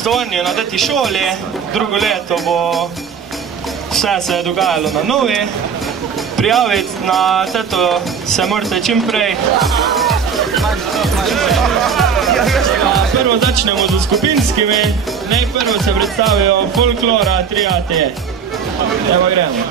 gostovanju na teti šoli, drugo leto bo vse se dogajalo na novi. Prijaviti na teto se morate čim prej. Prvo začnemo z skupinskimi. Najprvo se predstavijo Folklora 3AT. Evo gremo.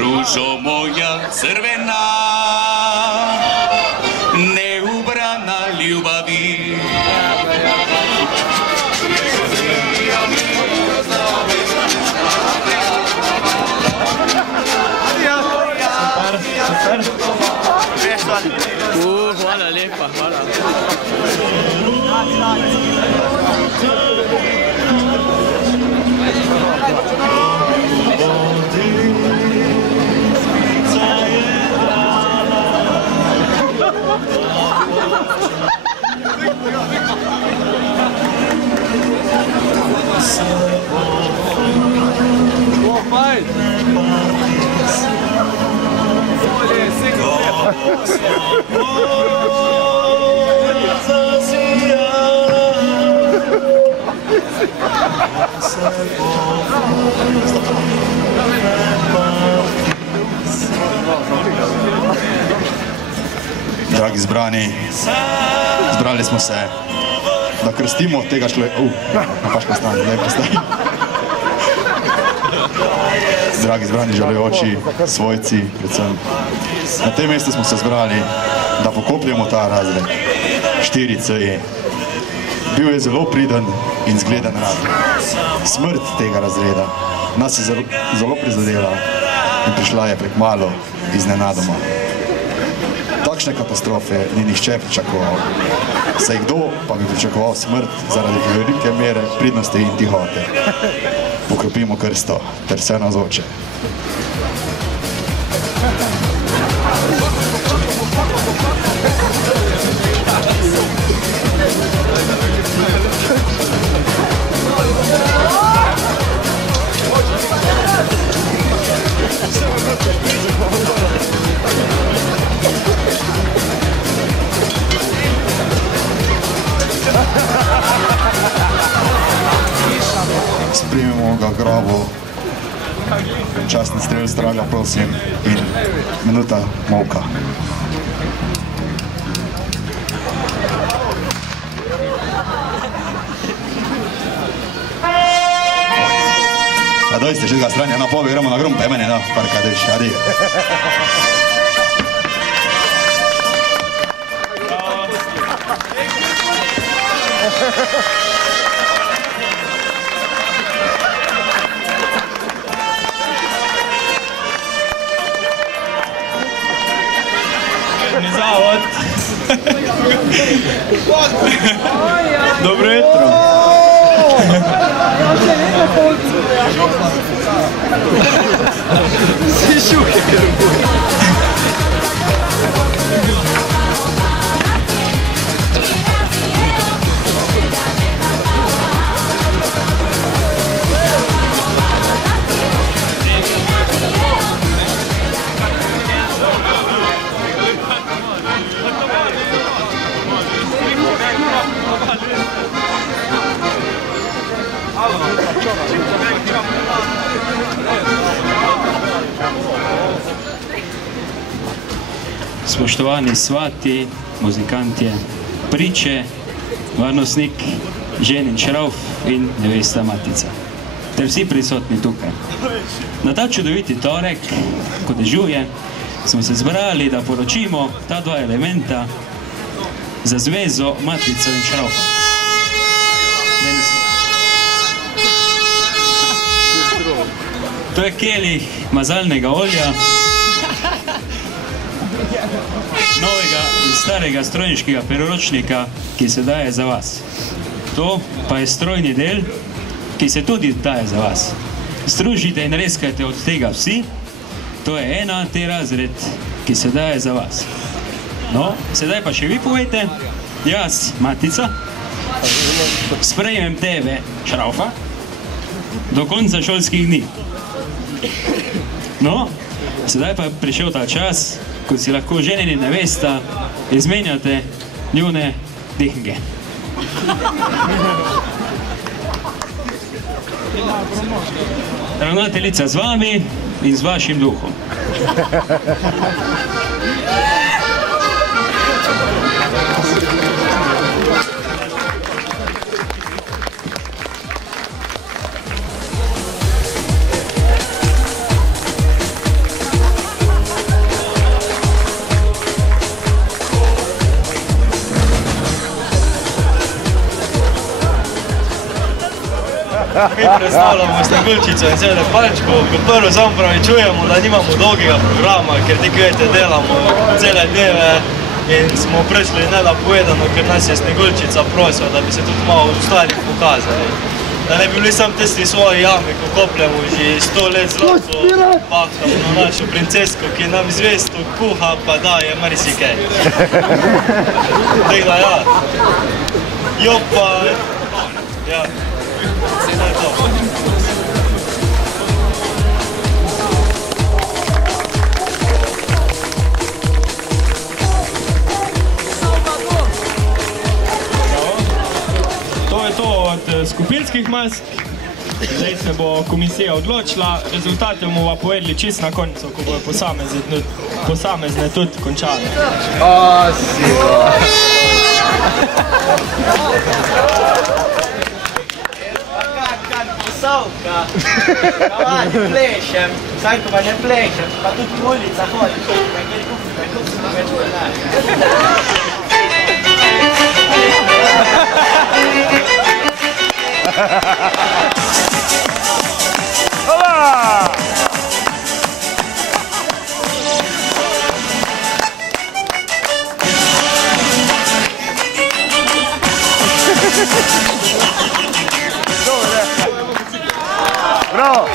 Ružo moja crvena, neubrana ljubavi. Hvala lepa, hvala. Dragi zbrani, zbrali smo se, da krstimo tega človeka. Napačna stran, lepa stran. Dragi zbrani žalujoči, svojci, predvsem. Na tem mestu smo se zbrali, da pokopljamo ta razred. 4C. Bil je zelo priden in zgleden razred. Smrt tega razreda nas je zelo prizadela in prišla je prek malo iznenadoma. Takšne katastrofe ni nihče pričakoval. Saj kdo pa bi pričakoval smrt zaradi velike mere pridnosti in tihote. Pokropimo krsto ter vse navzoče. Sprimimo ga grobu, častni strel straga, prosim, in minuta molka. A dojste še tega stranja, na pol gremo na grum, pa je meni, no, parka, deš, adi. Zavod. Dobro jutro. Spoštovani svati, muzikantje, priče, varnostnik, ženin šrauf in nevesta matica. Ter vsi prisotni tukaj. Na ta čudoviti torek, ko dežuje, smo se zbrali, da poročimo ta dva elementa za zvezo matrico in šraufa. To je kelih mazalnega olja novega in starega strojniškega priročnika, ki se daje za vas. To pa je strojni del, ki se tudi daje za vas. Stružite in reskajte od tega vsi. To je 1. razred, ki se daje za vas. No, sedaj pa še vi povejte. Jaz, Matica, sprejmem tebe, Šraufa, do konca šolskih dni. No, sedaj pa je prišel ta čas, ko si lahko ženin in nevesta izmenjate njune dihnge. Ravnateljica z vami in z vašim duhom. Mi predstavljamo Sneguljčico in Zele palčko. Kot prvo zapravi čujemo, da nimamo dolgega programa, ker tako vete, delamo cele dneve in smo prišli nenapovedano, ker nas je Sneguljčica prosila, da bi se tudi malo ostalih pokazali. Da ne bi bili samo tisti svoji jami, ko kopljamo že 100 let zlato, pahtamo na našo princesko, ki nam zvesto kuha, pa daje marsikaj. Tako da ja. Jo pa... Ja. To je to od skupinskih mask. Zdaj se bo komisija odločila. Rezultate bomo pa povedali čisto na koncu, ko bojo posamezne tudi končane. Savka, plešem, saj ko pa ne plešem, pa tudi po ulica hodim, kako se več Bravo!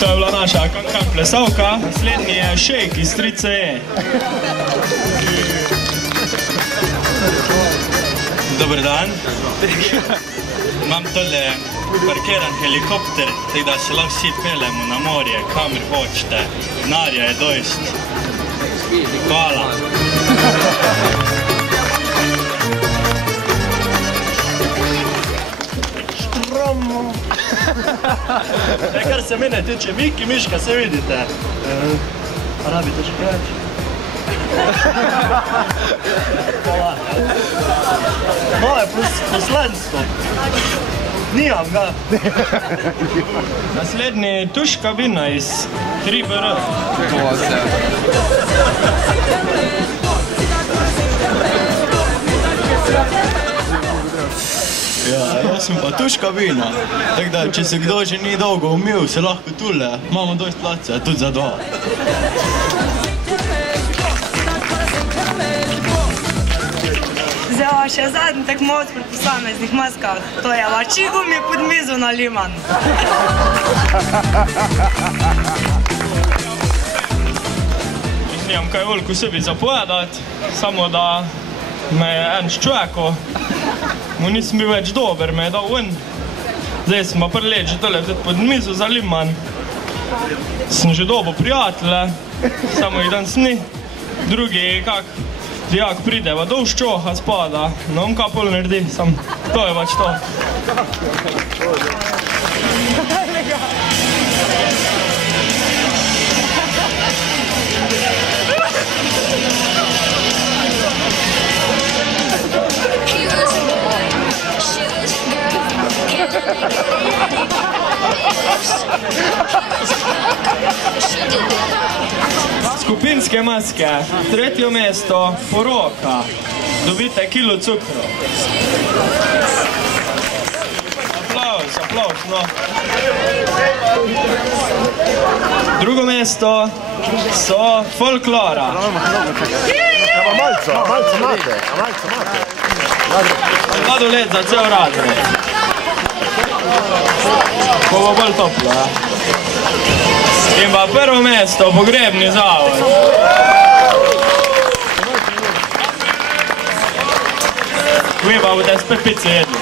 To je bila naša kankan plesavka. Naslednji je Šejk iz 3CE. Dober dan. Imam tole parkiran helikopter, tako da se lahko vsi peljemo na morje, kamor hočete. Denarja je dost. Hvala. Kar se mene tiče, Miki Miška, se vidite. Rabite še kaj več? Hvala. Moje poslanstvo. Nijam ga. Naslednji Tuška Bina iz 3BR. Ja, jaz sem pa Tuška Bina. Tako da, če se kdo že ni dolgo umil, se lahko tule. Imamo dost place, tudi za 2. Zdaj pa še zadnji tekmovalec pri posameznih maskah. To je Vačigo mi pod mizo na liman. Nimam kaj veliko sebi zapovedati, samo da me je en ščueko. Mu nisem bil več dober, me je dal ven. Zdaj sem pa preleč tole pod mizo za liman. Sem že dobil prijatelje, samo jih danes ni. Drugi kak dijak pride, pa dol ščoha spada. No, on kaj pol naredi, sam to je pač to. Skupinske maske, 3. mesto, Poroka, dobite kilo cukru. Aplauz. aplauz, no. Drugo mesto so Folklora. Malco imate. Sladoled za cel razred. Ko bo bolj toplo, In pa prvo mesto, Pogrebni zavod. Vi pa boste spet pice jedli.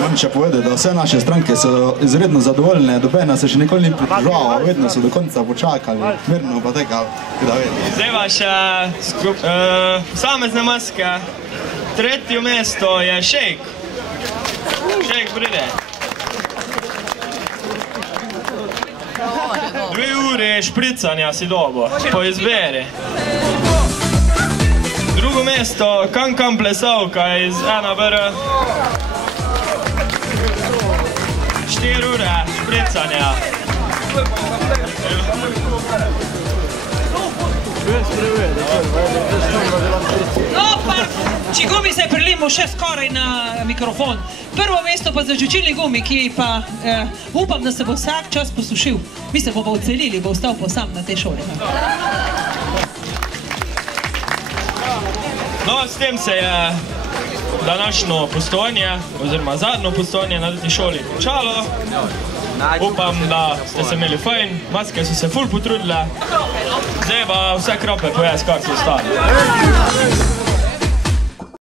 Moram še povedati, da vse naše stranke so izredno zadovoljne, dobena se še nikoli ni pritoževala, vedno so do konca počakali, mirno pa tekali, da vedi. Zdaj pa še posamezne maske. Tretje mesto je Šejk. Šejk pride. 2 ure špricanja si dobo, po izberi. Drugo mesto, Kam plesavka iz NBR. 4 ure špricanja. No, pa, či gumi se prilimo še skoraj na mikrofon. Prvo mesto pa za žvečilni gumi, ki pa upam, da se bo vsak čas posušil. Mi se bomo ocelili, bo ostal pa sam na tej šoli. No, s tem se je današnjo postojanje, oziroma zadnjo postojanje na tej šoli končalo. Upam, da ste se imeli fajn, maske so se ful potrudile. Zdaj pa vse krope pojez, kak so ostali.